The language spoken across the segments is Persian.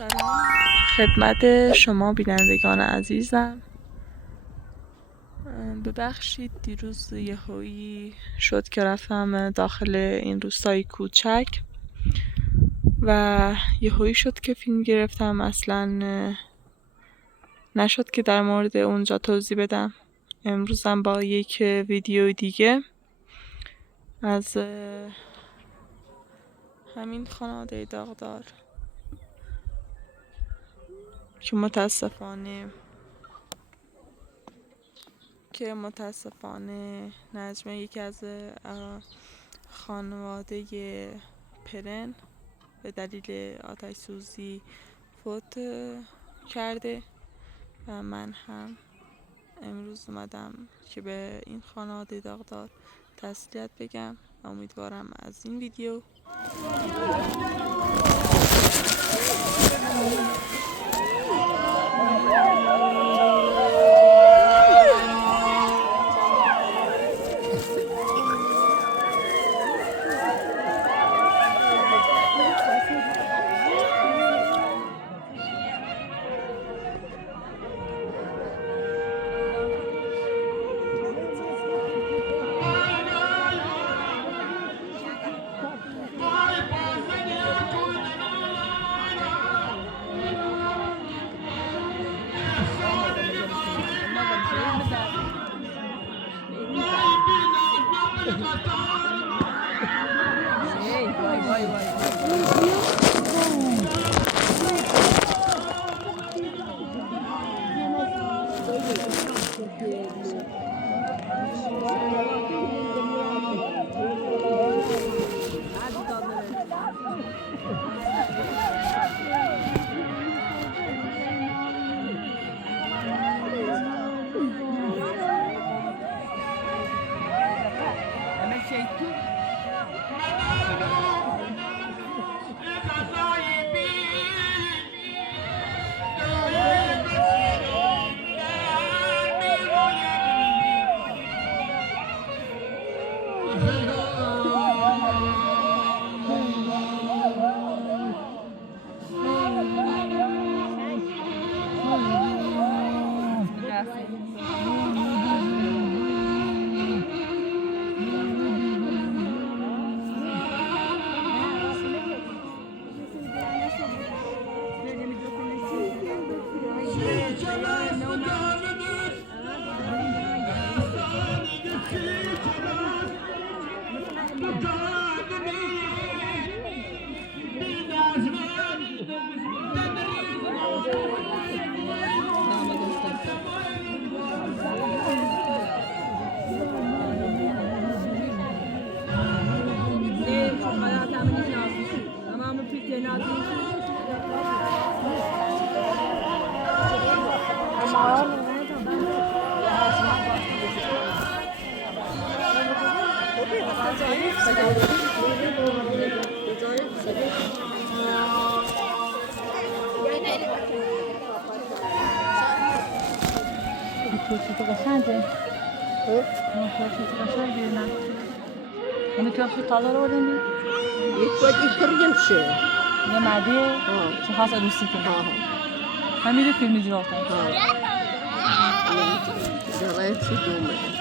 سلام خدمت شما بینندگان عزیزم. ببخشید دیروز یهویی شد که رفتم داخل این روستای کوچک و یهویی شد که فیلم گرفتم. اصلا نشد که در مورد اونجا توضیح بدم. امروزم با یک ویدیو دیگه از همین خانواده داغدار که متاسفانه نجمه یکی از خانواده پرن به دلیل آتش سوزی فوت کرده و من هم امروز اومدم که به این خانواده داغدار تسلیت بگم و امیدوارم از این ویدیو تو قشنگه. قشنگه نه. اون تو خود تازه رو بدن. یک وقتی کردیم چه؟ یه مردی چه خاص روسی که. همین فیلم دیدم. جوای چی دومه؟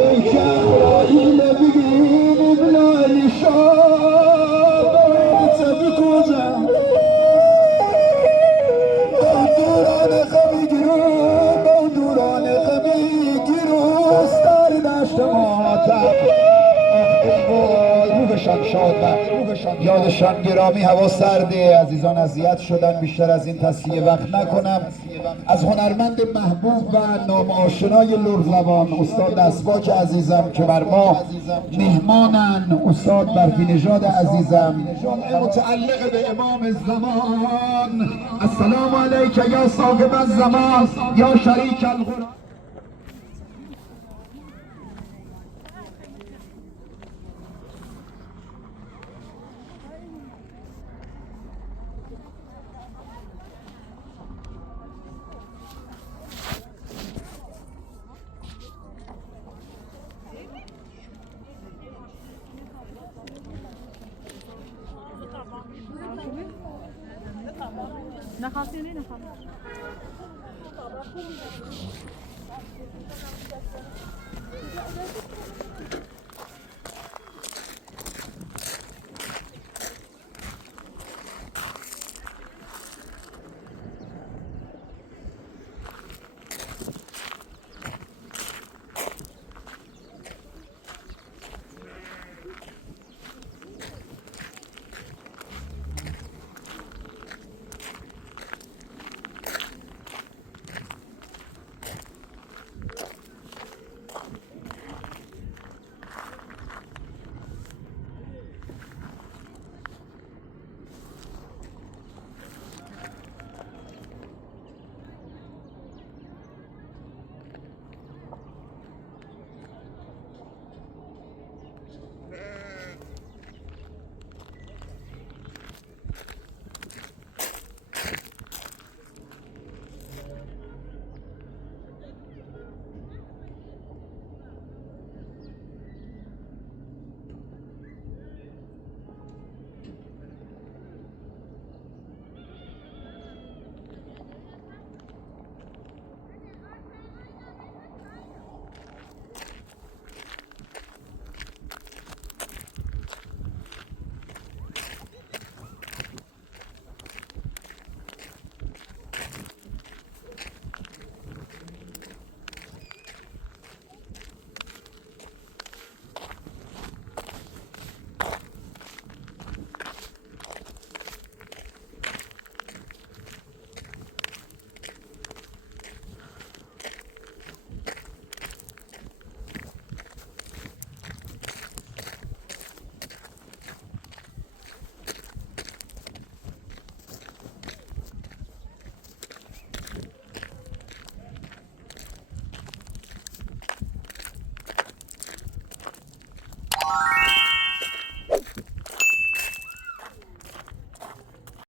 إسرائيل بقين بلال الشام تبكوزا دوران خبي جرو دوران خبي جرو ستار داشت ماتا روحشان شاد و یادشان گرامی. هوا سرده، عزیزان اذیت شدن، بیشتر از این تصفیه وقت نکنم. از هنرمند محبوب و نام آشنای لرزبان استاد اسواج عزیزم که بر ما مهمانن، استاد برفی نژاد عزیزم، جمعه متعلق به امام الزمان. السلام علیک یا صاحب الزمان یا شریک القرآن. نخواستی نخواستی